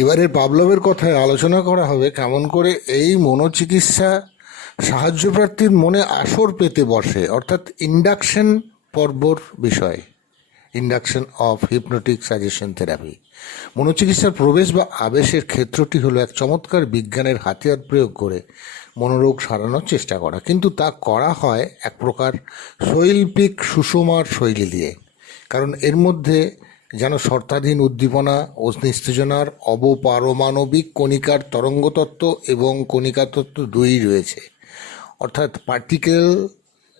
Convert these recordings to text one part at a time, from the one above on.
এবারে পাভলভের কথায় আলোচনা করা হবে কেমন করে এই মনোচিকিৎসা সাহায্যপ্রার্থীর মনে আসর পেতে বসে, অর্থাৎ ইন্ডাকশন পর্বর বিষয়। Induction of hypnotic suggestion therapy. মনোচিকিৎসার প্রবেশ বা আবেশের ক্ষেত্রটি হলো এক চমৎকার বিজ্ঞানের হাতিয়ার প্রয়োগ করে মনোরোগ সারানোর চেষ্টা করা, কিন্তু তা করা হয় এক প্রকার শৈল্পিক সুষমার শৈলী দিয়ে। কারণ এর মধ্যে যেন শর্তাধীন উদ্দীপনা ও নিস্তেজনার অবপারমাণবিক কণিকার তরঙ্গতত্ত্ব এবং কণিকা তত্ত্ব দুই রয়েছে, অর্থাৎ পার্টিকেল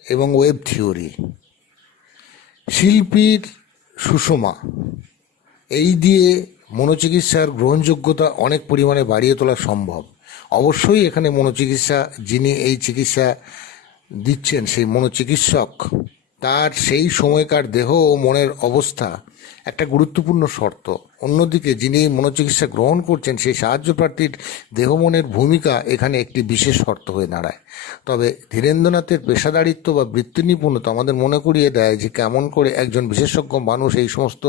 এবং ওয়েব থিওরি। শিল্পীর সুষমা এই দিয়ে মনোচিকিৎসার গ্রহণযোগ্যতা অনেক পরিমাণে বাড়িয়ে তোলা সম্ভব। অবশ্যই এখানে মনোচিকিৎসা, যিনি এই চিকিৎসা দিচ্ছেন সেই মনোচিকিৎসক, তার সেই সময়কার দেহ ও মনের অবস্থা একটা গুরুত্বপূর্ণ শর্ত। অন্যদিকে যিনি মনোচিকিৎসা গ্রহণ করছেন সেই সাহায্যপ্রার্থীর দেহ মনের ভূমিকা এখানে একটি বিশেষ শর্ত হয়ে দাঁড়ায়। তবে ধীরেন্দ্রনাথের পেশাদারিত্ব বা বৃত্তি নিপুণতা আমাদের মনে করিয়ে দেয় যে কেমন করে একজন বিশেষজ্ঞ মানুষ এই সমস্ত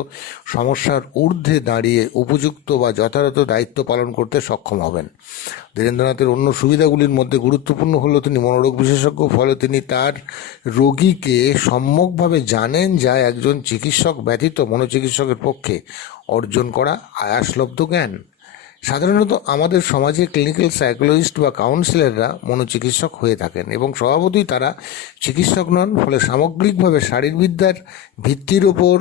সমস্যার ঊর্ধ্বে দাঁড়িয়ে উপযুক্ত বা যথাযথ দায়িত্ব পালন করতে সক্ষম হবেন। ধীরেন্দ্রনাথের অন্য সুবিধাগুলির মধ্যে গুরুত্বপূর্ণ হলো তিনি মনোরোগ বিশেষজ্ঞ, ফলে তিনি তার রোগীকে সম্যকভাবে জানেন, যা একজন চিকিৎসক ব্যতীত মনোচিকিৎসকের পক্ষে অর্জন করা আয়াসলব্ধ জ্ঞান। সাধারণত আমাদের সমাজে ক্লিনিক্যাল সাইকোলজিস্ট বা কাউন্সিলররা মনোচিকিৎসক হয়ে থাকেন এবং স্বভাবতই তারা চিকিৎসক নন। ফলে সামগ্রিকভাবে শারীরবিদ্যার ভিত্তির ওপর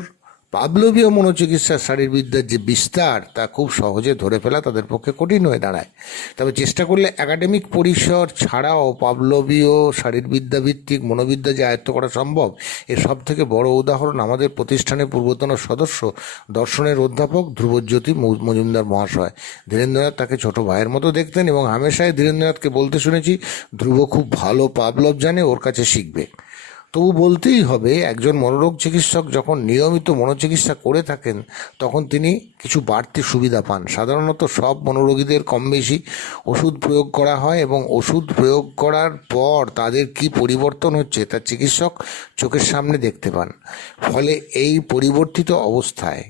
পাভলভীয় মনোচিকিৎসার শারীরবিদ্যার যে বিস্তার তা খুব সহজে ধরে ফেলা তাদের পক্ষে কঠিন হয়ে দাঁড়ায়। তবে চেষ্টা করলে একাডেমিক পরিসর ছাড়াও পাভলভীয় শারীরবিদ্যা ভিত্তিক মনোবিদ্যা যে আয়ত্ত করা সম্ভব, এর সব থেকে বড় উদাহরণ আমাদের প্রতিষ্ঠানের পূর্বতন সদস্য, দর্শনের অধ্যাপক ধ্রুবজ্যোতি মজুমদার মহাশয়। ধীরেন্দ্রনাথ তাকে ছোট ভাইয়ের মতো দেখতেন এবং হামেশাই ধীরেন্দ্রনাথকে বলতে শুনেছি, ধ্রুব খুব ভালো পাভলভ জানে, ওর কাছে শিখবে। তবু বলতেই হবে, একজন মনোরোগ চিকিৎসক যখন নিয়মিত মনোচিকিৎসা করে থাকেন তখন তিনি কিছু বাড়তি সুবিধা পান। সাধারণত সব মনোরোগীদের কম বেশি ওষুধ প্রয়োগ করা হয় এবং ওষুধ প্রয়োগ করার পর তাদের কি পরিবর্তন হচ্ছে তা চিকিৎসক চোখের সামনে দেখতে পান। ফলে এই পরিবর্তিত অবস্থায়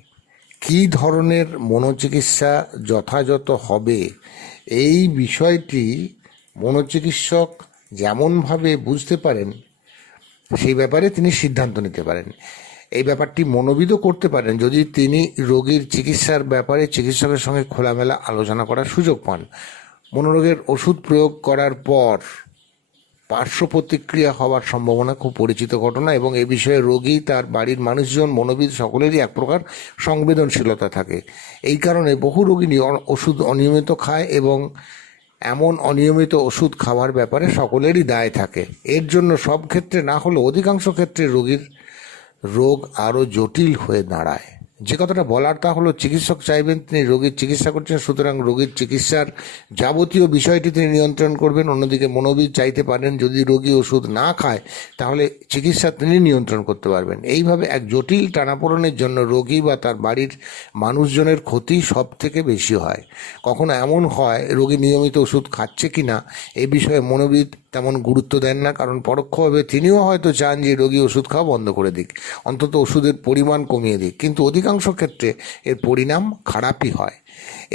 কী ধরনের মনোচিকিৎসা যথাযথ হবে এই বিষয়টি মনোচিকিৎসক যেমনভাবে বুঝতে পারেন সেই ব্যাপারে তিনি সিদ্ধান্ত নিতে পারেন। এই ব্যাপারটি মনোবিদও করতে পারেন যদি তিনি রোগীর চিকিৎসার ব্যাপারে চিকিৎসকের সঙ্গে খোলামেলা আলোচনা করার সুযোগ পান। মনোরোগের ওষুধ প্রয়োগ করার পর পার্শ্ব প্রতিক্রিয়া হওয়ার সম্ভাবনা খুব পরিচিত ঘটনা এবং এ বিষয়ে রোগী, তার বাড়ির মানুষজন, মনোবিদ সকলেরই এক প্রকার সংবেদনশীলতা থাকে। এই কারণে বহু রোগী ওষুধ অনিয়মিত খায় এবং এমন অনিয়মিত ওষুধ খাওয়ার ব্যাপারে সকলেরই দায় থাকে। এর জন্য সব ক্ষেত্রে না হলেও অধিকাংশ ক্ষেত্রে রোগীর রোগ আরও জটিল হয়ে দাঁড়ায়। যে কথাটা বলার তা হলো, চিকিৎসক চাইবেন তিনি রোগীর চিকিৎসা করছেন, সুতরাং রোগীর চিকিৎসার যাবতীয় বিষয়টি তিনি নিয়ন্ত্রণ করবেন। অন্যদিকে মনোবিদ চাইতে পারেন যদি রোগী ওষুধ না খায় তাহলে চিকিৎসা তিনি নিয়ন্ত্রণ করতে পারবেন। এইভাবে এক জটিল টানাপোড়েনের জন্য রোগী বা তার বাড়ির মানুষজনের ক্ষতি সব থেকে বেশি হয়। কখনো এমন হয় রোগী নিয়মিত ওষুধ খাচ্ছে কি না এই বিষয়ে মনোবিদ তেমন গুরুত্ব দেন না, কারণ পরোক্ষভাবে তিনিও হয়তো চান যে রোগী ওষুধ খাওয়া বন্ধ করে দিক, অন্তত ওষুধের পরিমাণ কমিয়ে দিক, কিন্তু অধিকাংশ ক্ষেত্রে এর পরিণাম খারাপই হয়।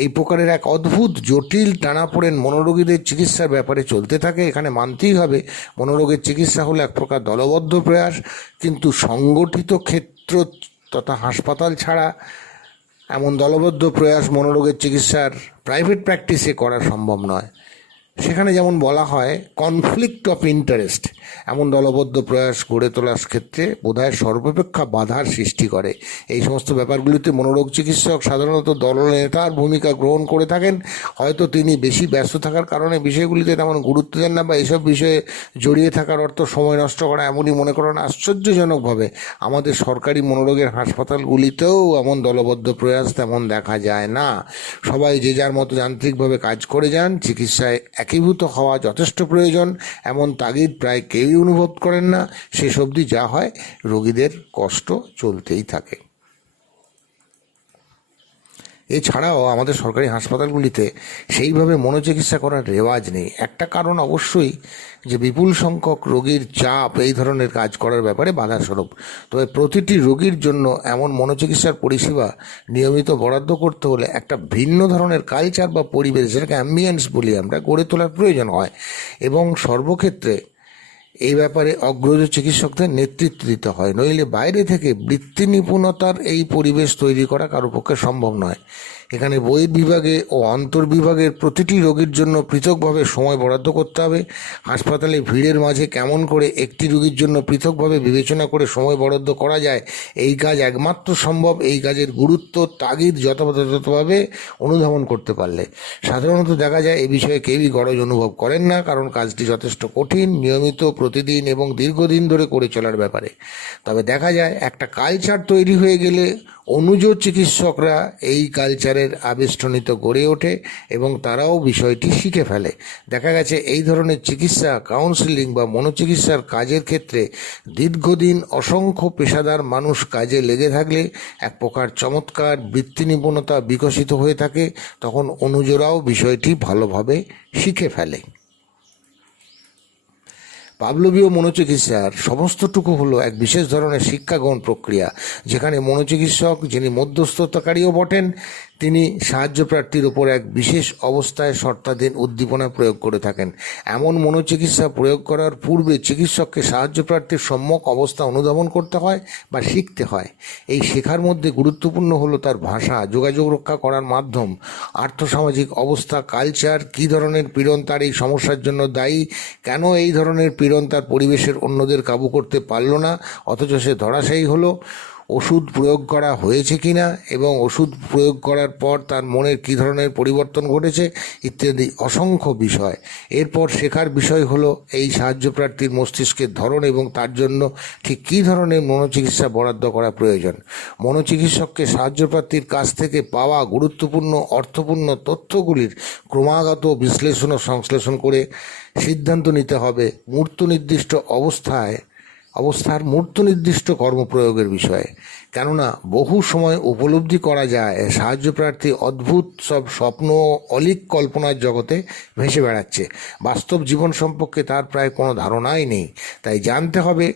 এই প্রকারের এক অদ্ভুত জটিল টানাপোড়েন মনোরোগীদের চিকিৎসার ব্যাপারে চলতে থাকে। এখানে মানতেই হবে মনোরোগের চিকিৎসা হলো এক প্রকার দলবদ্ধ প্রয়াস, কিন্তু সংগঠিত ক্ষেত্র তথা হাসপাতাল ছাড়া এমন দলবদ্ধ প্রয়াস মনোরোগের চিকিৎসার প্রাইভেট প্র্যাকটিসে করা সম্ভব নয়। সেখানে যেমন বলা হয় কনফ্লিক্ট অফ ইন্টারেস্ট, এমন দলবদ্ধ প্রয়াস গড়ে তোলার ক্ষেত্রে বোধহয় সর্বাপেক্ষা বাধার সৃষ্টি করে। এই সমস্ত ব্যাপারগুলিতে মনোরোগ চিকিৎসক সাধারণত দলনেতার ভূমিকা গ্রহণ করে থাকেন। হয়তো তিনি বেশি ব্যস্ত থাকার কারণে বিষয়গুলিতে তেমন গুরুত্ব দেন না, বা এসব বিষয়ে জড়িয়ে থাকার অর্থ সময় নষ্ট করা এমনই মনে করেন। আশ্চর্যজনকভাবে আমাদের সরকারি মনোরোগের হাসপাতালগুলিতেও এমন দলবদ্ধ প্রয়াস তেমন দেখা যায় না। সবাই যে যার মতো যান্ত্রিকভাবে কাজ করে যান। চিকিৎসায় একীভূত হওয়া যথেষ্ট প্রয়োজন এমন তাগিদ প্রায় কেউই অনুভব করেন না। শেষ অবধি যা হয়, রোগীদের কষ্ট চলতেই থাকে। এছাড়াও আমাদের সরকারি হাসপাতালগুলিতে সেইভাবে মনোচিকিৎসা করার রেওয়াজ নেই। একটা কারণ অবশ্যই যে বিপুল সংখ্যক রোগীর চাপ এই ধরনের কাজ করার ব্যাপারে বাধাস্বরূপ। তবে প্রতিটি রোগীর জন্য এমন মনোচিকিৎসার পরিষেবা নিয়মিত বরাদ্দ করতে হলে একটা ভিন্ন ধরনের কালচার বা পরিবেশ, যেটাকে অ্যাম্বিয়েন্স বলি আমরা, গড়ে তোলার প্রয়োজন হয় এবং সর্বক্ষেত্রে এই ব্যাপারে অগ্রজ চিকিৎসকদের নেতৃত্ব দিতে হয়। নইলে বাইরে থেকে বৃত্তি নিপুণতার এই পরিবেশ তৈরি করা কারো পক্ষে সম্ভব নয়। এখানে বহির্বিভাগে ও অন্তর্বিভাগের প্রতিটি রোগীর জন্য পৃথকভাবে সময় বরাদ্দ করতে হবে। হাসপাতালে ভিড়ের মাঝে কেমন করে একটি রোগীর জন্য পৃথকভাবে বিবেচনা করে সময় বরাদ্দ করা যায়, এই কাজ একমাত্র সম্ভব এই কাজের গুরুত্ব তাগিদ যথাযথভাবে অনুধাবন করতে পারলে। সাধারণত দেখা যায় এ বিষয়ে কেউই গরজ অনুভব করেন না, কারণ কাজটি যথেষ্ট কঠিন, নিয়মিত, প্রতিদিন এবং দীর্ঘদিন ধরে করে চলার ব্যাপারে। তবে দেখা যায় একটা কালচার তৈরি হয়ে গেলে অনুজ চিকিৎসকরা এই কালচারের আবেষ্টনীতে গড়ে ওঠে এবং তারাও বিষয়টি শিখে ফেলে। দেখা গেছে এই ধরনের চিকিৎসা, কাউন্সিলিং বা মনোচিকিৎসার কাজের ক্ষেত্রে দীর্ঘদিন অসংখ্য পেশাদার মানুষ কাজে লেগে থাকলে এক প্রকার চমৎকার বৃত্তি নিপুণতা বিকশিত হয়ে থাকে। তখন অনুজরাও বিষয়টি ভালোভাবে শিখে ফেলে। পাবলবীয় মনোচিকিৎসার সমস্তটুকু হলো এক বিশেষ ধরনের শিক্ষা গ্রহণ প্রক্রিয়া, যেখানে মনোচিকিৎসক, যিনি মধ্যস্থতাকারীও বটেন, তিনি সাহায্যপ্রার্থীর ওপর এক বিশেষ অবস্থায় শর্তাধীন উদ্দীপনা প্রয়োগ করে থাকেন। এমন মনোচিকিৎসা প্রয়োগ করার পূর্বে চিকিৎসককে সাহায্যপ্রার্থীর সম্যক অবস্থা অনুধাবন করতে হয় বা শিখতে হয়। এই শেখার মধ্যে গুরুত্বপূর্ণ হলো তার ভাষা, যোগাযোগ রক্ষা করার মাধ্যম, আর্থসামাজিক অবস্থা, কালচার, কী ধরনের পীড়ন তার এই সমস্যার জন্য দায়ী, কেন এই ধরনের পীড়ন তার পরিবেশের অন্যদের কাবু করতে পারল না অথচ সে ধরাশায়ী হলো, ওষুধ প্রয়োগ করা হয়েছে কিনা এবং ওষুধ প্রয়োগ করার পর তার মনের কী ধরনের পরিবর্তন ঘটেছে ইত্যাদি অসংখ্য বিষয়। এরপর শেখার বিষয় হলো এই সাহায্যপ্রার্থীর মস্তিষ্কের ধরন এবং তার জন্য ঠিক কী ধরনের মনোচিকিৎসা বরাদ্দ করা প্রয়োজন। মনোচিকিৎসককে সাহায্যপ্রার্থীর কাছ থেকে পাওয়া গুরুত্বপূর্ণ অর্থপূর্ণ তথ্যগুলির ক্রমাগত বিশ্লেষণ ও সংশ্লেষণ করে সিদ্ধান্ত নিতে হবে মূর্ত নির্দিষ্ট অবস্থার মূর্ত নির্দিষ্ট কর্মপ্রয়োগের বিষয়ে। কেননা বহু সময় উপলব্ধি করা যায় সাহায্যপ্রার্থী অদ্ভুত সব স্বপ্ন, অলীক কল্পনার জগতে ভেসে বেড়াচ্ছে। বাস্তব জীবন সম্পর্কে তার প্রায় কোনো ধারণাই নেই। তাই জানতে হবে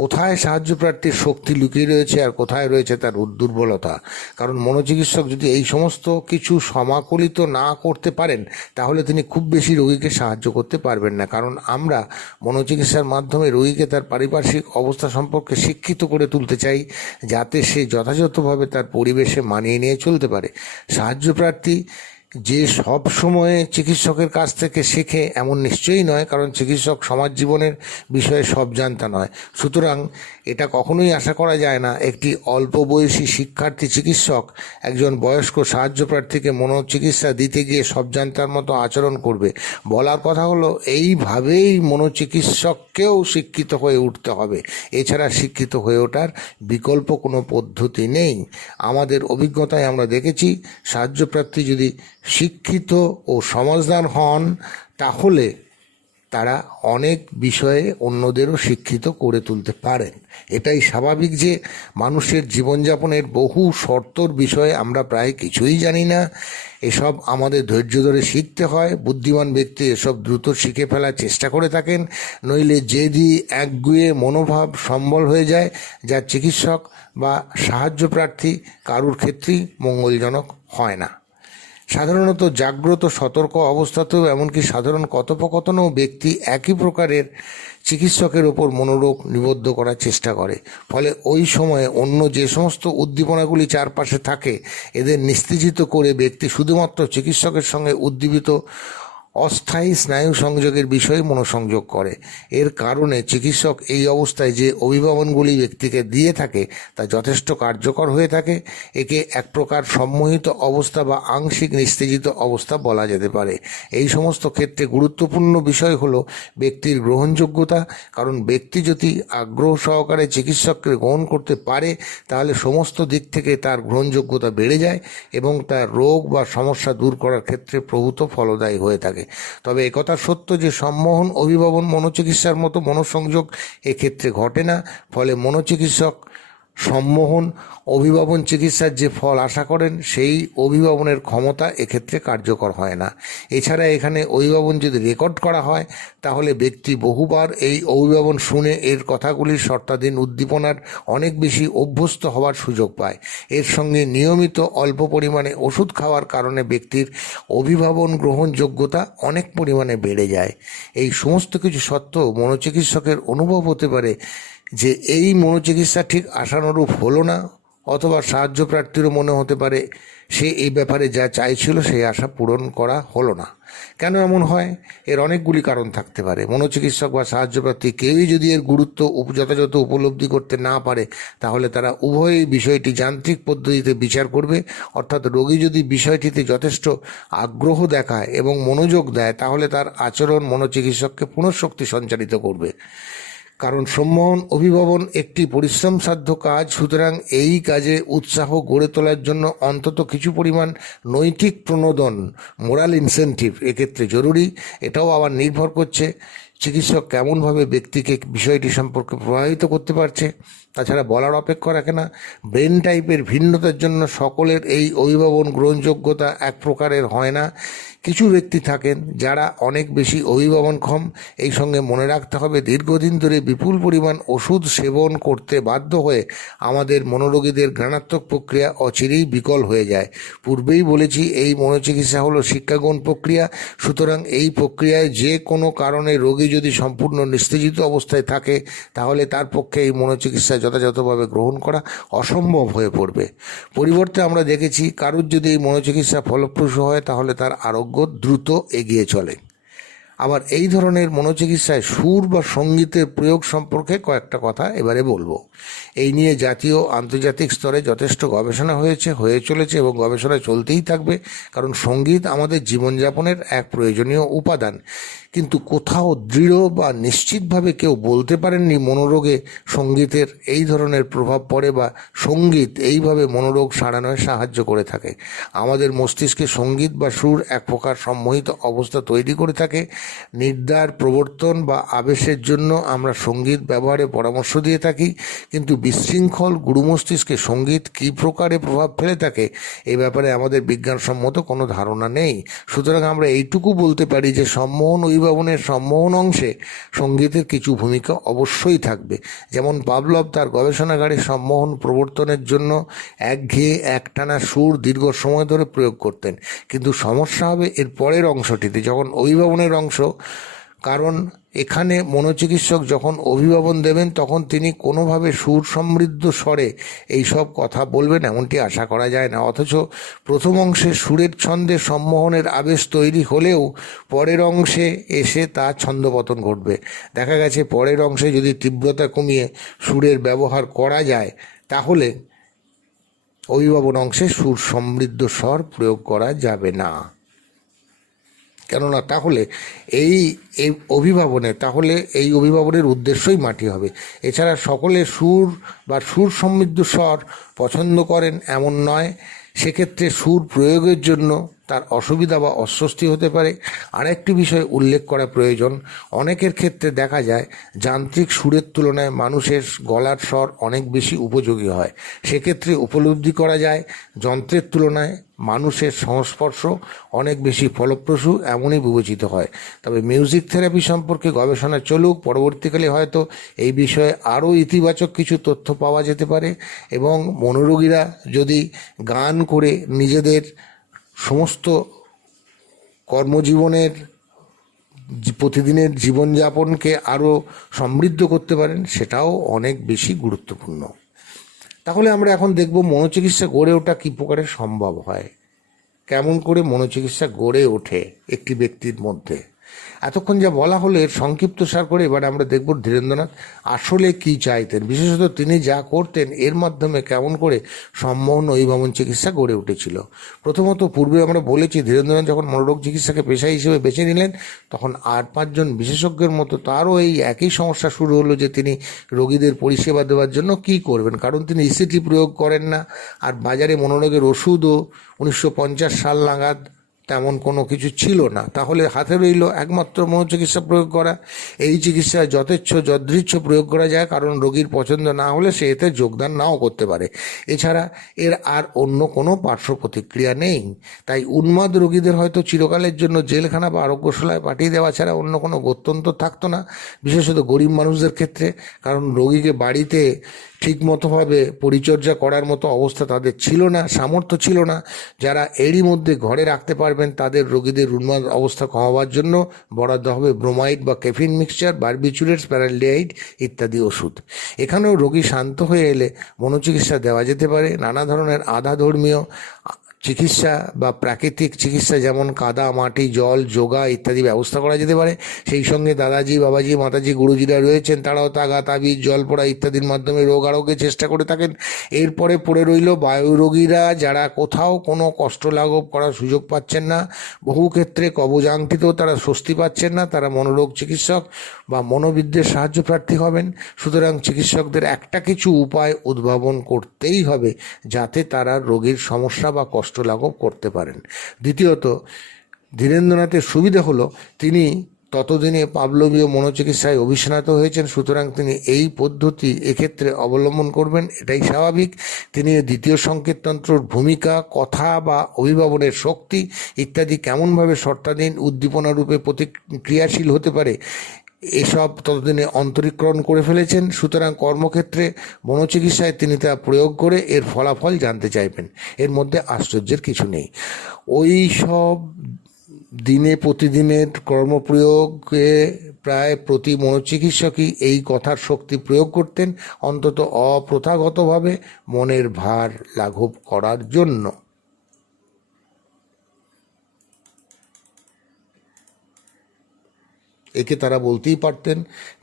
কোথায় সাহায্যপ্রার্থীর শক্তি লুকিয়ে রয়েছে আর কোথায় রয়েছে তার দুর্বলতা। কারণ মনোচিকিৎসক যদি এই সমস্ত কিছু সমাকলিত না করতে পারেন তাহলে তিনি খুব বেশি রোগীকে সাহায্য করতে পারবেন না। কারণ আমরা মনোচিকিৎসার মাধ্যমে রোগীকে তার পারিপার্শ্বিক অবস্থা সম্পর্কে শিক্ষিত করে তুলতে চাই, যাতে সে যথাযথভাবে তার পরিবেশে মানিয়ে নিয়ে চলতে পারে। সাহায্যপ্রার্থী যে সব সময়ে চিকিৎসকের কাছ থেকে শেখে এমন নিশ্চয়ই নয়, কারণ চিকিৎসক সমাজ জীবনের বিষয়ে সব জানতা নয়। সুতরাং এটা কখনোই আশা করা যায় না একটি অল্প বয়সী শিক্ষার্থী চিকিৎসক একজন বয়স্ক সাহায্যপ্রার্থীকে মনোচিকিৎসা দিতে গিয়ে সব জানতার মতো আচরণ করবে। বলার কথা হলো এইভাবেই মনোচিকিৎসককেও শিক্ষিত হয়ে উঠতে হবে। এছাড়া শিক্ষিত হয়ে ওঠার বিকল্প কোনো পদ্ধতি নেই। আমাদের অভিজ্ঞতায় আমরা দেখেছি সাহায্যপ্রার্থী যদি শিক্ষিত ও সমাজদার হন তাহলে তারা অনেক বিষয়ে অন্যদেরও শিক্ষিত করে তুলতে পারেন। এটাই স্বাভাবিক যে মানুষের জীবনযাপনের বহু শর্তর বিষয়ে আমরা প্রায় কিছুই জানি না। এসব আমাদের ধৈর্য ধরে শিখতে হয়। বুদ্ধিমান ব্যক্তি এসব দ্রুত শিখে ফেলার চেষ্টা করে থাকেন, নইলে জেদি একগুঁয়ে মনোভাব সম্বল হয়ে যায়, যা চিকিৎসক বা সাহায্যপ্রার্থী কারুর ক্ষেত্রেই মঙ্গলজনক হয় না। সাধারণত জাগ্রত সতর্ক অবস্থাতেও এমনকি সাধারণ কথোপকথনেও ব্যক্তি একই প্রকারের চিকিৎসকের ওপর মনোরোগ নিবদ্ধ করার চেষ্টা করে। ফলে ওই সময়ে অন্য যে সমস্ত উদ্দীপনাগুলি চারপাশে থাকে এদের নিস্তেজিত করে ব্যক্তি শুধুমাত্র চিকিৎসকের সঙ্গে উদ্দীপিত অস্থায়ী স্নায়ু সংযোগের বিষয়ে মনোসংযোগ করে। এর কারণে চিকিৎসক এই অবস্থায় যে অভিভাবনগুলি ব্যক্তিকে দিয়ে থাকে তা যথেষ্ট কার্যকর হয়ে থাকে। একে এক প্রকার সম্মোহিত অবস্থা বা আংশিক নিস্তেজিত অবস্থা বলা যেতে পারে। এই সমস্ত ক্ষেত্রে গুরুত্বপূর্ণ বিষয় হলো ব্যক্তির গ্রহণযোগ্যতা। কারণ ব্যক্তি যদি আগ্রহ সহকারে চিকিৎসককে গ্রহণ করতে পারে তাহলে সমস্ত দিক থেকে তার গ্রহণযোগ্যতা বেড়ে যায় এবং তার রোগ বা সমস্যা দূর করার ক্ষেত্রে প্রভূত ফলদায়ী হয়ে থাকে। তবে একথা সত্য যে সম্মোহন, অভিভাবন, মনোচিকিৎসার মতো মনোসংযোগ এক্ষেত্রে ঘটে না। ফলে মনোচিকিৎসক সম্মোহন অভিভাবন চিকিৎসার যে ফল আশা করেন সেই অভিভাবনের ক্ষমতা এক্ষেত্রে কার্যকর হয় না। এছাড়া এখানে অভিভাবন যদি রেকর্ড করা হয় তাহলে ব্যক্তি বহুবার এই অভিভাবন শুনে এর কথাগুলির শর্তাধীন উদ্দীপনার অনেক বেশি অভ্যস্ত হওয়ার সুযোগ পায়। এর সঙ্গে নিয়মিত অল্প পরিমাণে ওষুধ খাওয়ার কারণে ব্যক্তির অভিভাবন গ্রহণযোগ্যতা অনেক পরিমাণে বেড়ে যায়। এই সমস্ত কিছু সত্ত্বেও মনোচিকিৎসকের অনুভব হতে পারে যে এই মনোচিকিৎসা ঠিক আশানুরূপ হলো না, অথবা সাহায্য প্রার্থীরও মনে হতে পারে সে এই ব্যাপারে যা চাইছিল সেই আশা পূরণ করা হলো না। কেন এমন হয়? এর অনেকগুলি কারণ থাকতে পারে। মনোচিকিৎসক বা সাহায্যপ্রার্থী কেউই যদি এর গুরুত্ব যথাযথ উপলব্ধি করতে না পারে তাহলে তারা উভয়ই বিষয়টি যান্ত্রিক পদ্ধতিতে বিচার করবে। অর্থাৎ রোগী যদি বিষয়টিতে যথেষ্ট আগ্রহ দেখায় এবং মনোযোগ দেয় তাহলে তার আচরণ মনোচিকিৎসককে পুনঃশক্তি সঞ্চারিত করবে। কারণ সম্মোহন অভিভাবন একটি পরিশ্রমসাধ্য কাজ, সুতরাং এই কাজে উৎসাহ গড়ে তোলার জন্য অন্তত কিছু পরিমাণ নৈতিক প্রণোদন, মোরাল ইনসেন্টিভ এক্ষেত্রে জরুরি। এটাও আবার নির্ভর করছে চিকিৎসক কেমনভাবে ব্যক্তিকে বিষয়টি সম্পর্কে প্রভাবিত করতে পারছে। তাছাড়া বলার অপেক্ষা রাখে না, ব্রেন টাইপের ভিন্নতার জন্য সকলের এই অভিভাবন গ্রহণযোগ্যতা এক প্রকারের হয় না। কিছু ব্যক্তি থাকেন যারা অনেক বেশি অভিভাবনক্ষম। এই সঙ্গে মনে রাখতে হবে দীর্ঘদিন ধরে বিপুল পরিমাণ ওষুধ সেবন করতে বাধ্য হয়ে আমাদের মনোরোগীদের জ্ঞানাত্মক প্রক্রিয়া অচিরেই বিকল হয়ে যায়। পূর্বেই বলেছি এই মনোচিকিৎসা হলো শিক্ষাগণ প্রক্রিয়া, সুতরাং এই প্রক্রিয়ায় যে কোনো কারণে রোগী যদি সম্পূর্ণ নিস্তেজিত অবস্থায় থাকে তাহলে তার পক্ষে এই মনোচিকিৎসা যথাযথভাবে গ্রহণ করা অসম্ভব হয়ে পড়বে। পরিবর্তে আমরা দেখেছি কারুর যদি এই মনোচিকিৎসা ফলপ্রসূ হয় তাহলে তার আরোগ্য দ্রুত এগিয়ে চলে। আবার এই ধরনের মনোচিকিৎসায় সুর বা সঙ্গীতের প্রয়োগ সম্পর্কে কয়েকটা কথা এবারে বলবো। এই নিয়ে জাতীয় আন্তর্জাতিক স্তরে যথেষ্ট গবেষণা হয়ে চলেছে এবং গবেষণা চলতেই থাকবে, কারণ সঙ্গীত আমাদের জীবনযাপনের এক প্রয়োজনীয় উপাদান। কিন্তু কোথাও দৃঢ় বা নিশ্চিতভাবে কেউ বলতে পারেননি মনোরোগে সঙ্গীতের এই ধরনের প্রভাব পড়ে বা সঙ্গীত এইভাবে মনোরোগ সারানোয় সাহায্য করে থাকে। আমাদের মস্তিষ্কে সঙ্গীত বা সুর এক প্রকার সম্মোহিত অবস্থা তৈরি করে থাকে। নির্ধার, প্রবর্তন বা আবেশের জন্য আমরা সঙ্গীত ব্যবহারে পরামর্শ দিয়ে থাকি, কিন্তু বিশৃঙ্খল গুরু মস্তিষ্কে সঙ্গীত কী প্রকারে প্রভাব ফেলে থাকে এই ব্যাপারে আমাদের বিজ্ঞানসম্মত কোনো ধারণা নেই। সুতরাং আমরা এইটুকু বলতে পারি যে সম্মোহন অভিভাবনের সম্মোহন অংশে সঙ্গীতের কিছু ভূমিকা অবশ্যই থাকবে। যেমন পাভলভ তার গবেষণাগারে সম্মোহন প্রবর্তনের জন্য একঘেয়ে একটানা সুর দীর্ঘ সময় ধরে প্রয়োগ করতেন, কিন্তু সমস্যা হবে এর পরের অংশটিতে, যখন অভিভাবনের অংশ। কারণ এখানে মনোচিকিৎসক যখন অভিভাবন দেবেন তখন তিনি কোনোভাবে সুর সমৃদ্ধ স্বরে এই সব কথা বলবেন এমনটি আশা করা যায় না। অথচ প্রথম অংশে সুরের ছন্দে সম্মোহনের আবেশ তৈরি হলেও পরের অংশে এসে তা ছন্দপতন ঘটবে। দেখা গেছে পরের অংশে যদি তীব্রতা কমিয়ে সুরের ব্যবহার করা যায় তাহলে অভিভাবন অংশে সুর সমৃদ্ধ স্বর প্রয়োগ করা যাবে না। কেননা তাহলে এই অভিভাবনের উদ্দেশ্যই মাটি হবে। এছাড়া সকলে সুর বা সুর সমৃদ্ধ স্বর পছন্দ করেন এমন নয়। সেক্ষেত্রে সুর প্রয়োগের জন্য তার অসুবিধা বা অস্বস্তি হতে পারে। আরেকটি বিষয় উল্লেখ করা প্রয়োজন, অনেকের ক্ষেত্রে দেখা যায় যান্ত্রিক সুরের তুলনায় মানুষের গলার স্বর অনেক বেশি উপযোগী হয়। সেক্ষেত্রে উপলব্ধি করা যায় যন্ত্রের তুলনায় মানুষের সংস্পর্শ অনেক বেশি ফলপ্রসূ, এমনই বিবেচিত হয়। তবে মিউজিক থেরাপি সম্পর্কে গবেষণা চলুক, পরবর্তীকালে হয়তো এই বিষয়ে আরও ইতিবাচক কিছু তথ্য পাওয়া যেতে পারে এবং মনোরোগীরা যদি গান করে নিজেদের সমস্ত কর্মজীবনের প্রতিদিনের জীবনযাপনকে আরও সমৃদ্ধ করতে পারেন, সেটাও অনেক বেশি গুরুত্বপূর্ণ। তাহলে আমরা এখন দেখব মনোচিকিৎসা গড়ে ওঠা কী প্রকারে সম্ভব হয়, কেমন করে মনোচিকিৎসা গড়ে ওঠে একটি ব্যক্তির মধ্যে। এতক্ষণ যা বলা হলো এর সংক্ষিপ্তসার করে এবার আমরা দেখব ধীরেন্দ্রনাথ আসলে কি চাইতেন, বিশেষত তিনি যা করতেন এর মাধ্যমে কেমন করে সম্মোহন অভিভাবন চিকিৎসা গড়ে উঠেছিল। প্রথমত পূর্বে আমরা বলেছি ধীরেন্দ্রনাথ যখন মনোরোগ চিকিৎসাকে পেশা হিসেবে বেছে নিলেন তখন 8-5 জন বিশেষজ্ঞের মতো তারও এই একই সমস্যা শুরু হলো যে তিনি রোগীদের পরিষেবা দেওয়ার জন্য কি করবেন, কারণ তিনি ইসিটি প্রয়োগ করেন না। আর বাজারে মনোরোগের ওষুধও 1950 সাল নাগাদ তেমন কোনো কিছু ছিল না, তাহলে হাতে রইল একমাত্র মনোচিকিৎসা প্রয়োগ করা। এই চিকিৎসা যথেচ্ছ যদৃচ্ছ প্রয়োগ করা যায়, কারণ রোগীর পছন্দ না হলে সে এতে যোগদান নাও করতে পারে। এছাড়া এর আর অন্য কোনো পার্শ্ব প্রতিক্রিয়া নেই। তাই উন্মাদ রোগীদের হয়তো চিরকালের জন্য জেলখানা বা আরোগ্যশালায় পাঠিয়ে দেওয়া ছাড়া অন্য কোনো গত্যন্তর থাকতো না, বিশেষত গরিব মানুষদের ক্ষেত্রে। কারণ রোগীকে বাড়িতে ঠিকমতোভাবে পরিচর্যা করার মতো অবস্থা তাদের ছিল না, সামর্থ্য ছিল না। যারা এরই মধ্যে ঘরে রাখতে পারবেন তাদের রোগীদের উন্মাদ অবস্থা কমাবার জন্য বরাদ্দ হবে ব্রোমাইড বা কেফিন মিক্সচার, বারবিচুরেটস, প্যারালডিহাইড ইত্যাদি ওষুধ। এখানেও রোগী শান্ত হয়ে এলে মনোচিকিৎসা দেওয়া যেতে পারে। নানা ধরনের আধা ধর্মীয় চিকিৎসা বা প্রাকৃতিক চিকিৎসা, যেমন কাদা, মাটি, জল, যোগা ইত্যাদি ব্যবস্থা করা যেতে পারে। সেই সঙ্গে দাদাজি, বাবাজি, মাতাজি, গুরুজিরা রয়েছেন, তারাও তাগা, তাবিজ, জল পড়া ইত্যাদির মাধ্যমে রোগ আরোগ্যের চেষ্টা করে থাকেন। এরপরে পড়ে রইল বায়ু রোগীরা, যারা কোথাও কোনো কষ্ট লাঘব করার সুযোগ পাচ্ছেন না, বহু ক্ষেত্রে কবজাঙ্কিতেও তারা স্বস্তি পাচ্ছেন না। তারা মনোরোগ চিকিৎসক বা মনোবিদদের সাহায্য প্রার্থী হবেন। সুতরাং চিকিৎসকদের একটা কিছু উপায় উদ্ভাবন করতেই হবে, যাতে তারা রোগীর সমস্যা বা কষ্ট লাঘব করতে পারেন। দ্বিতীয়ত, ধীরেন্দ্রনাথের সুবিধা হলো তিনি ততদিনে পাবলবীয় মনোচিকিৎসায় অভিস্নাত হয়েছেন। সুতরাং তিনি এই পদ্ধতি এক্ষেত্রে অবলম্বন করবেন, এটাই স্বাভাবিক। তিনি দ্বিতীয় সংকেততন্ত্রর ভূমিকা, কথা বা অভিভাবনের শক্তি ইত্যাদি কেমনভাবে শর্তাধীন উদ্দীপনা রূপে প্রতিক্রিয়াশীল হতে পারে, এসব ততদিনে অন্তরীকরণ করে ফেলেছেন। সুতরাং কর্মক্ষেত্রে মনোচিকিৎসায় তিনি তা প্রয়োগ করে এর ফলাফল জানতে চাইবেন। এর মধ্যে আশ্চর্যের কিছু নেই। ওই সব দিনে প্রতিদিনের কর্মপ্রয়োগে প্রায় প্রতি মনোচিকিৎসকই এই কথার শক্তি প্রয়োগ করতেন, অন্তত অপ্রথাগতভাবে মনের ভার লাঘব করার জন্য। একে তারা বলতেই পারতেন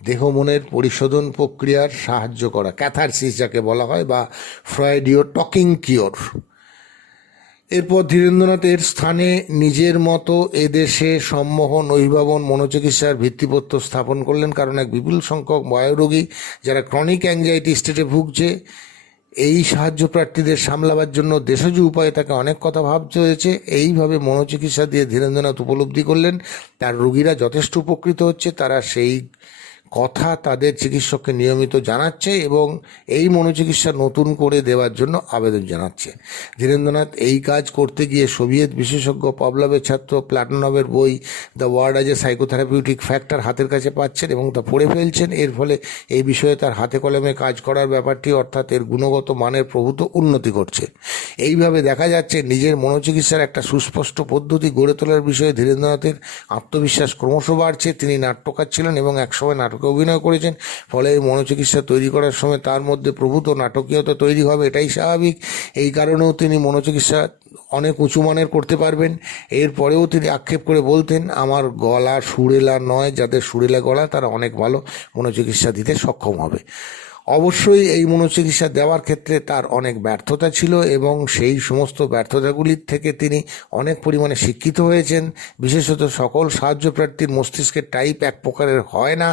দেহ মনের পরিশোধন প্রক্রিয়ার সাহায্য করা, ক্যাথারসিস যাকে বলা হয়, বা ফ্রয়েডীয় টকিং কিওর। এরপর ধীরেন্দ্রনাথের স্থানে নিজের মতো এদেশে সম্মোহন, অভিভাবন, মনোচিকিৎসার ভিত্তিপ্রস্তর স্থাপন করলেন। কারণ এক বিপুল সংখ্যক বায়ুরোগী যারা ক্রনিক অ্যাংজাইটি স্টেটে ভুগছে, এই সাহায্য প্রার্থীদের সামলাবার জন্য দেশজ উপায়ে তাকে অনেক কথা ভাবতে হয়েছে। এইভাবে মনোচিকিৎসা দিয়ে ধীরেন্দ্রনাথ উপলব্ধি করলেন তার রোগীরা যথেষ্ট উপকৃত হচ্ছে, তারা সেই কথা তাদের চিকিৎসককে নিয়মিত জানাচ্ছে এবং এই মনোচিকিৎসা নতুন করে দেওয়ার জন্য আবেদন জানাচ্ছে। ধীরেন্দ্রনাথ এই কাজ করতে গিয়ে সোভিয়েত বিশেষজ্ঞ পাভলভের ছাত্র প্ল্যাটনভের বই the word as a psychotherapeutic factor হাতের কাছে পাচ্ছেন এবং তা পড়ে ফেলছেন। এর ফলে এই বিষয়ে তার হাতে কলমে কাজ করার ব্যাপারটি, অর্থাৎ এর গুণগত মানের প্রভূত উন্নতি ঘটছে। এইভাবে দেখা যাচ্ছে নিজের মনোচিকিৎসার একটা সুস্পষ্ট পদ্ধতি গড়ে তোলার বিষয়ে ধীরেন্দ্রনাথের আত্মবিশ্বাস ক্রমশ বাড়ছে। তিনি নাট্যকার ছিলেন এবং একসময় নাটকে অভিনয় করেছেন, ফলে এই মনোচিকিৎসা তৈরি করার সময় তার মধ্যে প্রভূত নাটকীয়তা তৈরি হবে, এটাই স্বাভাবিক। এই কারণেও তিনি মনোচিকিৎসা অনেক উঁচু মানের করতে পারবেন। এরপরেও তিনি আক্ষেপ করে বলতেন, আমার গলা সুরেলা নয়, যাদের সুরেলা গলা তারা অনেক ভালো মনোচিকিৎসা দিতে সক্ষম হবে। অবশ্যই এই মনোচিকিৎসা দেওয়ার ক্ষেত্রে তার অনেক ব্যর্থতা ছিল এবং সেই সমস্ত ব্যর্থতাগুলির থেকে তিনি অনেক পরিমাণে শিক্ষিত হয়েছেন। বিশেষত সকল সাহায্য প্রার্থীর মস্তিষ্কের টাইপ এক প্রকারের হয় না।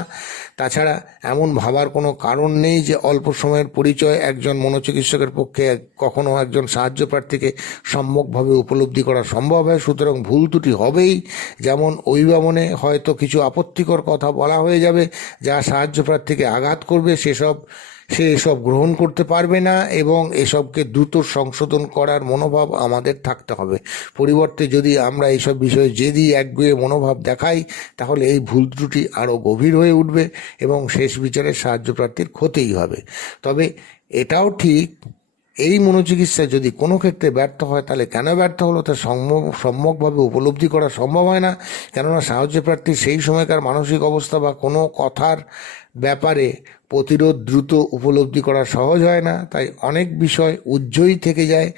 তাছাড়া এমন ভাবার কোনো কারণ নেই যে অল্প সময়ের পরিচয় একজন মনোচিকিৎসকের পক্ষে কখনো একজন সাহায্য প্রার্থীকে সম্যকভাবে উপলব্ধি করা সম্ভব হয়। সুতরাং ভুল ত্রুটি হবেই। যেমন অভিভাবনে হয়তো কিছু আপত্তিকর কথা বলা হয়ে যাবে যা সাহায্য প্রার্থীকে আঘাত করবে, সে এসব গ্রহণ করতে পারবে না এবং এসবকে দ্রুত সংশোধন করার মনোভাব আমাদের থাকতে হবে। পরিবর্তে যদি আমরা এইসব বিষয়ে জেদি একগুঁয়ে মনোভাব দেখাই, তাহলে এই ভুল ত্রুটি আরও গভীর হয়ে উঠবে এবং শেষ বিচারে সাহায্য প্রার্থীর ক্ষতিই হবে। তবে এটাও ঠিক, এই মনোচিকিৎসা যদি কোনো ক্ষেত্রে ব্যর্থ হয়, তাহলে কেন ব্যর্থ হলো তা সম্যকভাবে উপলব্ধি করা সম্ভব হয় না। কেননা সাহায্য প্রার্থীর সেই সময়কার মানসিক অবস্থা বা কোনো কথার ব্যাপারে প্রতিরোধ দ্রুত উপলব্ধি করা সহজ হয় না। তাই অনেক বিষয় উজ্জ্বলই থেকে যায়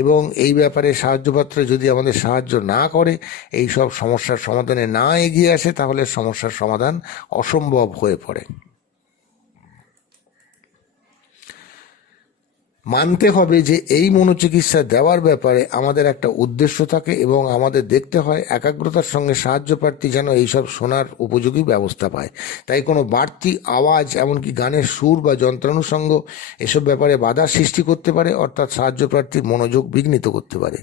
এবং এই ব্যাপারে সাহায্যপাত্র যদি আমাদের সাহায্য না করে, এই সব সমস্যার সমাধানে না এগিয়ে আসে, তাহলে সমস্যার সমাধান অসম্ভব হয়ে পড়ে। মানতে হবে যে এই মনোচিকিৎসা দেওয়ার ব্যাপারে আমাদের একটা উদ্দেশ্য থাকে এবং আমাদের দেখতে হয় একাগ্রতার সঙ্গে সাহায্য প্রার্থী যেন এইসব শোনার উপযোগী ব্যবস্থা পায়। তাই কোনো বাড়তি আওয়াজ, এমনকি গানের সুর বা যন্ত্রানুষঙ্গ এসব ব্যাপারে বাধার সৃষ্টি করতে পারে, অর্থাৎ সাহায্য প্রার্থীর মনোযোগ বিঘ্নিত করতে পারে।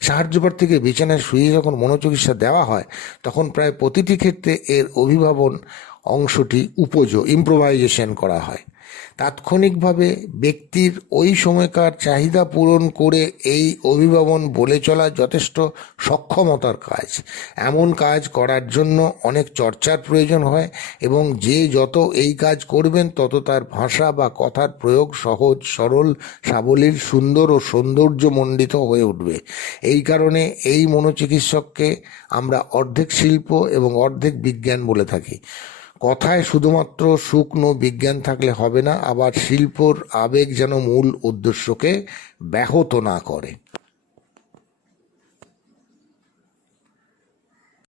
সাহায্যকর থেকে বিছানায় শুয়ে যখন মনোচিকিৎসা দেওয়া হয় তখন প্রায় প্রতিটি ক্ষেত্রে এর অভিভাবন অংশটি ইম্প্রোভাইজেশন করা হয়। তাৎক্ষণিকভাবে ব্যক্তির ওই সময়কার চাহিদা পূরণ করে এই অভিভাবন বলে চলা যথেষ্ট সক্ষমতার কাজ। এমন কাজ করার জন্য অনেক চর্চার প্রয়োজন হয় এবং যে যত এই কাজ করবেন তত তার ভাষা বা কথার প্রয়োগ সহজ, সরল, সাবলীল, সুন্দর ও সৌন্দর্যমণ্ডিত হয়ে উঠবে। এই কারণে এই মনোচিকিৎসককে আমরা অর্ধেক শিল্প এবং অর্ধেক বিজ্ঞান বলে থাকি। কথায় শুধুমাত্র শুকনো বিজ্ঞান থাকলে হবে না, আবার শিল্পর আবেগ যেন মূল উদ্দেশ্যকে ব্যাহত না করে।